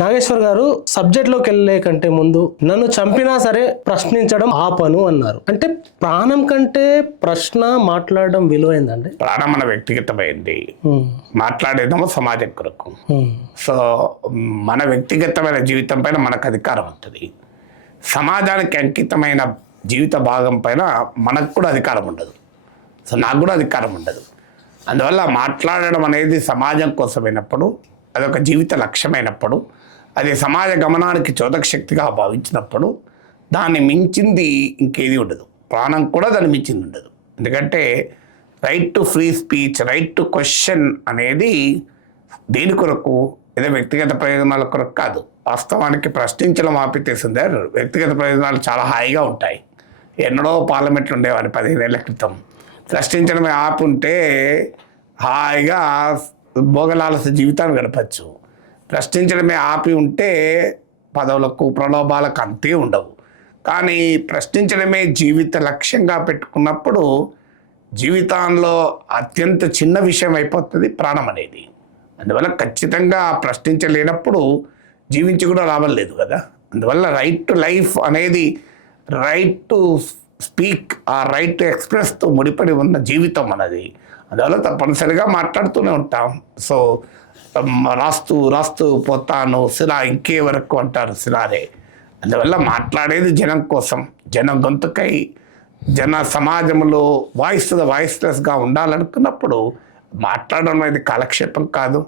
నాగేశ్వర్ గారు సబ్జెక్ట్లోకి వెళ్ళే కంటే ముందు నన్ను చంపినా సరే ప్రశ్నించడం ఆపను అన్నారు. అంటే ప్రాణం కంటే ప్రశ్న మాట్లాడడం విలువైందండి. ప్రాణం మన వ్యక్తిగతమైంది, మాట్లాడేదేమో సమాజం కొరకు. సో మన వ్యక్తిగతమైన జీవితం పైన మనకు అధికారం ఉంటుంది, సమాజానికి అంకితమైన జీవిత భాగం పైన మనకు కూడా అధికారం ఉండదు. సో నాకు కూడా అధికారం ఉండదు. అందువల్ల మాట్లాడడం అనేది సమాజం కోసమైనప్పుడు, అదొక జీవిత లక్ష్యమైనప్పుడు, అది సమాజ గమనానికి చోదక శక్తిగా భావించినప్పుడు దాన్ని మించింది ఇంకేది ఉండదు. ప్రాణం కూడా దాన్ని మించింది ఉండదు. ఎందుకంటే right to free speech, right to question అనేది దేని కొరకు, ఏదో వ్యక్తిగత ప్రయోజనాల కొరకు కాదు. వాస్తవానికి ప్రశ్నించడం ఆపితే సుందర్, వ్యక్తిగత ప్రయోజనాలు చాలా హాయిగా ఉంటాయి. ఎన్నడో పార్లమెంట్లు ఉండేవారు 15 ఏళ్ల క్రితం. ప్రశ్నించడమే ఆపి ఉంటే హాయిగా భోగలాలస జీవితాన్ని గడపచ్చు. ప్రశ్నించడమే ఆపి ఉంటే పదవులకు ప్రలోభాలకు అంతే ఉండవు. కానీ ప్రశ్నించడమే జీవిత లక్ష్యంగా పెట్టుకున్నప్పుడు జీవితంలో అత్యంత చిన్న విషయం అయిపోతుంది ప్రాణం అనేది. అందువల్ల ఖచ్చితంగా ప్రశ్నించలేనప్పుడు జీవించి కూడా లాభం లేదు కదా. అందువల్ల రైట్ టు లైఫ్ అనేది, రైట్ టు స్పీక్, ఆ రైట్ టు ఎక్స్ప్రెస్తో ముడిపడి ఉన్న జీవితం అన్నది. అందువల్ల తప్పనిసరిగా మాట్లాడుతూనే ఉంటాం. సో రాస్తూ పోతాను శిలా ఇంకే వరకు అంటారు శిలారే. అందువల్ల మాట్లాడేది జనం కోసం, జనం గొంతుకై, జన సమాజంలో వాయిస్లెస్గా ఉండాలనుకున్నప్పుడు మాట్లాడడం అనేది కాలక్షేపం కాదు.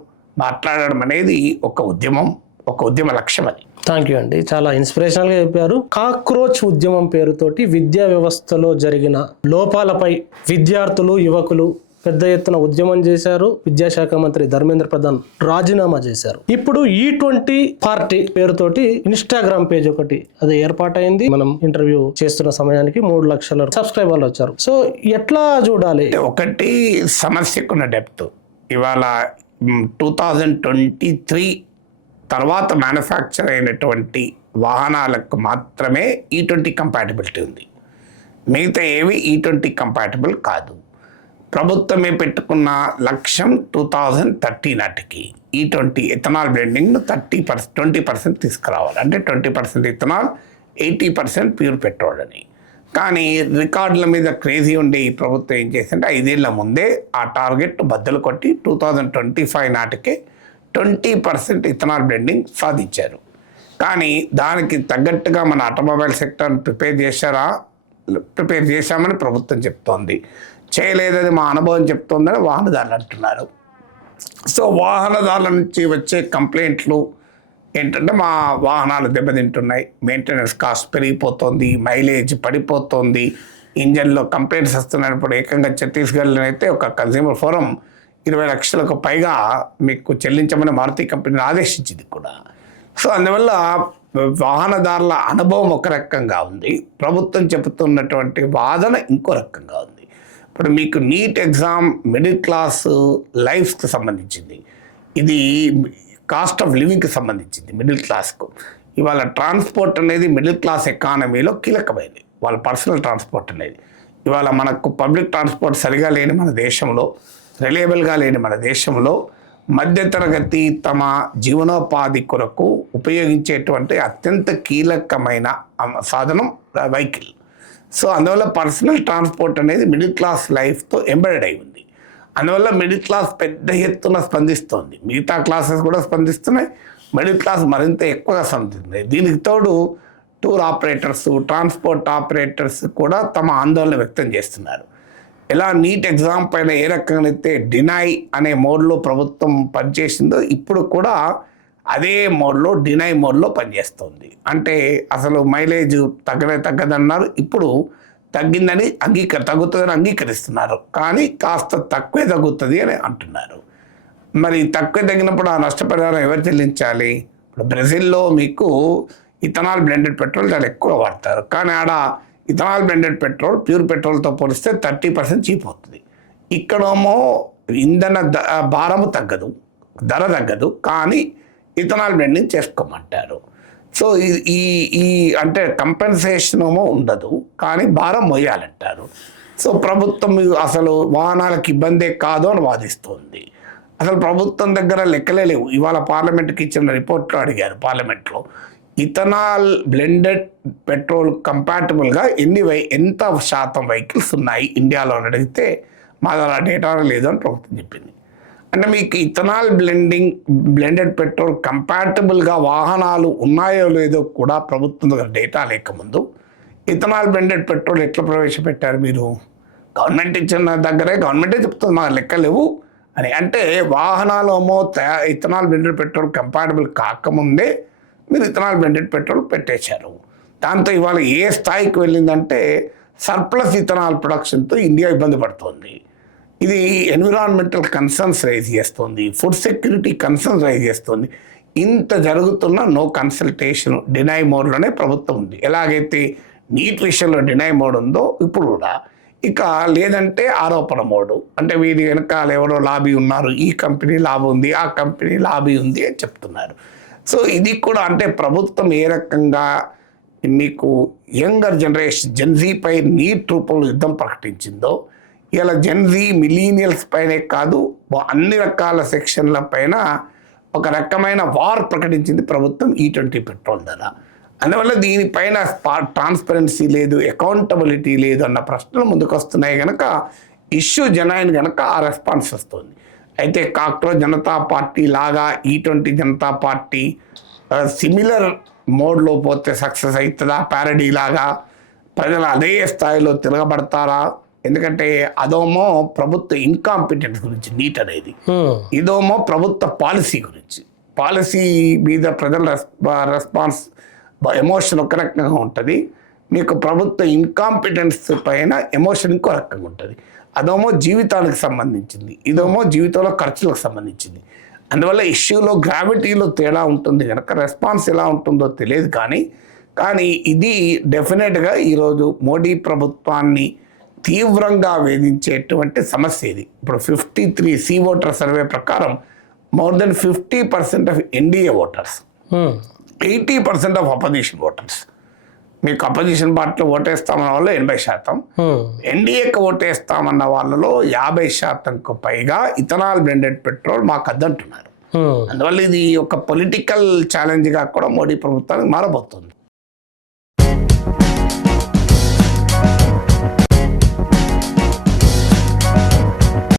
మాట్లాడడం అనేది ఒక ఉద్యమ లక్ష్యం. అది. థ్యాంక్ యూ అండి, చాలా ఇన్స్పిరేషనల్గా చెప్పారు. కాక్రోచ్ ఉద్యమం పేరుతోటి విద్యా వ్యవస్థలో జరిగిన లోపాలపై విద్యార్థులు, యువకులు పెద్ద ఎత్తున ఉద్యమం చేశారు. విద్యాశాఖ మంత్రి ధర్మేంద్ర ప్రధాన్ రాజీనామా చేశారు. ఇప్పుడు E20 పార్టీ పేరుతోటి ఇన్స్టాగ్రామ్ పేజ్ ఒకటి అది ఏర్పాటైంది. మనం ఇంటర్వ్యూ చేస్తున్న సమయానికి 3 లక్షల సబ్స్క్రైబర్లు వచ్చారు. సో ఎట్లా చూడాలి? ఒకటి సమస్యకున్న డెప్త్. ఇవాళ 2023 తర్వాత మ్యానుఫ్యాక్చర్ అయినటువంటి వాహనాలకు మాత్రమే E20 కంపాటిబిలిటీ ఉంది. మిగతా ఏవి E20 కంపాటిబుల్ కాదు. ప్రభుత్వమే పెట్టుకున్న లక్ష్యం 2030 నాటికి E20 ఎథనాల్ బ్లెండింగ్ను 20% తీసుకురావాలి. అంటే 20% ఇథనాల్, 80% ప్యూర్ పెట్రోల్ అని. కానీ రికార్డుల మీద క్రేజీ ఉండే ఈ ప్రభుత్వం ఏం చేసిందంటే 5 ఏళ్ల ముందే ఆ టార్గెట్ బద్దలు కొట్టి 2025 నాటికే 20% ఇథనాల్ బ్లెండింగ్ సాధించారు. కానీ దానికి తగ్గట్టుగా మన ఆటోమొబైల్ సెక్టర్ని ప్రిపేర్ చేశామని ప్రభుత్వం చెప్తోంది. చేయలేదని మా అనుభవం చెప్తోందని వాహనదారులు అంటున్నారు. సో వాహనదారుల నుంచి వచ్చే కంప్లైంట్లు ఏంటంటే మా వాహనాలు దెబ్బతింటున్నాయి, మెయింటెనెన్స్ కాస్ట్ పెరిగిపోతుంది, మైలేజ్ పడిపోతుంది, ఇంజన్లో కంప్లైంట్స్ వస్తున్నప్పుడు ఏకంగా ఛత్తీస్గఢ్లో అయితే ఒక కన్స్యూమర్ ఫోరం 20 లక్షలకు పైగా మీకు చెల్లించమని మారుతి కంపెనీని ఆదేశించింది కూడా. సో అందువల్ల వాహనదారుల అనుభవం ఒక రకంగా ఉంది, ప్రభుత్వం చెబుతున్నటువంటి వాదన ఇంకో రకంగా ఉంది. ఇప్పుడు మీకు నీట్ ఎగ్జామ్ మిడిల్ క్లాస్ లైఫ్కి సంబంధించింది, ఇది కాస్ట్ ఆఫ్ లివింగ్కి సంబంధించింది మిడిల్ క్లాస్కు. ఇవాళ ట్రాన్స్పోర్ట్ అనేది మిడిల్ క్లాస్ ఎకానమీలో కీలకమైనది, వాళ్ళ పర్సనల్ ట్రాన్స్పోర్ట్ అనేది. ఇవాళ మనకు పబ్లిక్ ట్రాన్స్పోర్ట్ సరిగా లేని మన దేశంలో, రిలయబుల్గా లేని మన దేశంలో మధ్యతరగతి తమ జీవనోపాధి కొరకు ఉపయోగించేటువంటి అత్యంత కీలకమైన సాధనం వెహికల్. సో అందువల్ల పర్సనల్ ట్రాన్స్పోర్ట్ అనేది మిడిల్ క్లాస్ లైఫ్తో ఎంబెడెడ్ అయి ఉంది. అందువల్ల మిడిల్ క్లాస్ పెద్ద ఎత్తున స్పందిస్తోంది, మిగతా క్లాసెస్ కూడా స్పందిస్తున్నాయి, మిడిల్ క్లాస్ మరింత ఎక్కువగా స్పందిస్తుంది. దీనికి తోడు టూర్ ఆపరేటర్స్, ట్రాన్స్పోర్ట్ ఆపరేటర్స్ కూడా తమ ఆందోళన వ్యక్తం చేస్తున్నారు. ఎలా నీట్ ఎగ్జామ్ పైన ఏ రకంగా అయితే డినై అనే మోడ్లో ప్రభుత్వం పనిచేసిందో ఇప్పుడు కూడా అదే మోడ్లో, డినై మోడ్లో పనిచేస్తుంది. అంటే అసలు మైలేజ్ తగ్గదన్నారు, ఇప్పుడు తగ్గుతుందని అంగీకరిస్తున్నారు, కానీ కాస్త తక్కువే తగ్గుతుంది అని అంటున్నారు. మరి తక్కువే తగ్గినప్పుడు ఆ నష్టపరిహారం ఎవరు చెల్లించాలి? ఇప్పుడు బ్రెజిల్లో మీకు ఇథనాల్ బ్లెండెడ్ పెట్రోల్ చాలా ఎక్కువ వాడతారు, కానీ ఆడ ఇథనాల్ బ్లెండెడ్ పెట్రోల్ ప్యూర్ పెట్రోల్తో పోలిస్తే 30% చీప్ అవుతుంది. ఇక్కడేమో ఇంధన భారము తగ్గదు, ధర తగ్గదు, కానీ ఇథనాల్ బ్లెండింగ్ చేసుకోమంటారు. సో ఈ అంటే కంపెన్సేషన్ ఏమో ఉండదు, కానీ భారం మోయాలంటారు. సో ప్రభుత్వం అసలు వాహనాలకు ఇబ్బందే కాదు అని వాదిస్తోంది. అసలు ప్రభుత్వం దగ్గర లెక్కలే లేవు. ఇవాళ పార్లమెంట్కి ఇచ్చిన రిపోర్ట్లో అడిగారు పార్లమెంట్లో, ఇథనాల్ బ్లెండెడ్ పెట్రోల్ కంపాటబుల్గా ఎంత శాతం వెహికల్స్ ఉన్నాయి ఇండియాలో అని అడిగితే మా దగ్గర డేటా లేదు అని ప్రభుత్వం చెప్పింది. అంటే మీకు ఇథనాల్ బ్లెండెడ్ పెట్రోల్ కంపాటబుల్గా వాహనాలు ఉన్నాయో లేదో కూడా ప్రభుత్వం దగ్గర డేటా లేకముందు ఇథనాల్ బ్లెండెడ్ పెట్రోల్ ఎట్లా ప్రవేశపెట్టారు మీరు? గవర్నమెంట్ ఇచ్చిన దగ్గరే గవర్నమెంటే చెప్తుంది మా లెక్క లేవు అని. అంటే వాహనాలు ఇథనాల్ బ్లెండెడ్ పెట్రోల్ కంపాటబుల్ కాకముందే మీరు ఇథనాల్ బ్లెండెడ్ పెట్రోల్ పెట్టేశారు. దాంతో ఇవాళ ఏ స్థాయికి వెళ్ళిందంటే సర్ప్లస్ ఇథనాల్ ప్రొడక్షన్తో ఇండియా ఇబ్బంది పడుతుంది. ఇది ఎన్విరాన్మెంటల్ కన్సర్న్స్ రైజ్ చేస్తుంది, ఫుడ్ సెక్యూరిటీ కన్సర్న్స్ రైజ్ చేస్తుంది. ఇంత జరుగుతున్న నో కన్సల్టేషన్, డినై మోడ్లోనే ప్రభుత్వం ఉంది. ఎలాగైతే నీట్ విషయంలో డినై మోడ్ ఉందో ఇప్పుడు కూడా, ఇక లేదంటే ఆరోపణ మోడు. అంటే వీరి వెనకాల ఎవరో లాబీ ఉన్నారు, ఈ కంపెనీ లాభం ఉంది, ఆ కంపెనీ లాబీ ఉంది అని చెప్తున్నారు. సో ఇది కూడా అంటే ప్రభుత్వం ఏ రకంగా మీకు యంగర్ జనరేషన్ జెన్జీపై నీట్ రూపంలో యుద్ధం ప్రకటించిందో, ఇలా జెన్జీ మిలీనియల్స్ పైనే కాదు అన్ని రకాల సెక్షన్ల పైన ఒక రకమైన వార్ ప్రకటించింది ప్రభుత్వం E20 పెట్రోల్ ధర. అందువల్ల దీనిపైన ట్రాన్స్పరెన్సీ లేదు, అకౌంటబిలిటీ లేదు అన్న ప్రశ్నలు ముందుకు వస్తున్నాయి కనుక ఇష్యూ జనాయిన్ కనుక ఆ రెస్పాన్స్ వస్తుంది. అయితే కాక్రోచ్ జనతా పార్టీ లాగా E20 జనతా పార్టీ సిమిలర్ మోడ్లో పోతే సక్సెస్ అవుతుందా? ప్యారడీ లాగా ప్రజలు అదే స్థాయిలో తిరగబడతారా? ఎందుకంటే అదోమో ప్రభుత్వ ఇన్కాంపిటెన్స్ గురించి నీట్ అనేది, ఇదోమో ప్రభుత్వ పాలసీ గురించి. పాలసీ మీద ప్రజల రెస్పాన్స్ ఎమోషన్ ఒక రకంగా ఉంటుంది, మీకు ప్రభుత్వ ఇన్కాంపిటెన్స్ పైన ఎమోషన్ ఇంకో రకంగా ఉంటుంది. అదేమో జీవితానికి సంబంధించింది, ఇదేమో జీవితంలో ఖర్చులకు సంబంధించింది. అందువల్ల ఇష్యూలో గ్రావిటీలో తేడా ఉంటుంది కనుక రెస్పాన్స్ ఎలా ఉంటుందో తెలియదు. కానీ ఇది డెఫినెట్గా ఈరోజు మోడీ ప్రభుత్వాన్ని తీవ్రంగా వేధించేటువంటి సమస్య ఇది. ఇప్పుడు 53 సి ఓటర్ సర్వే ప్రకారం more than 50% of NDA voters, 80% of opposition voters, మీకు అపోజిషన్ పార్టీలో ఓటేస్తామన్న వాళ్ళు 80%, ఎన్డీఏకి ఓటేస్తామన్న వాళ్ళలో 50%కు పైగా ఇథనాల్ బ్లెండెడ్ పెట్రోల్ మాకు అద్దంటున్నారు. అందువల్ల ఇది ఒక పొలిటికల్ ఛాలెంజ్గా కూడా మోడీ ప్రభుత్వానికి మారబోతుంది.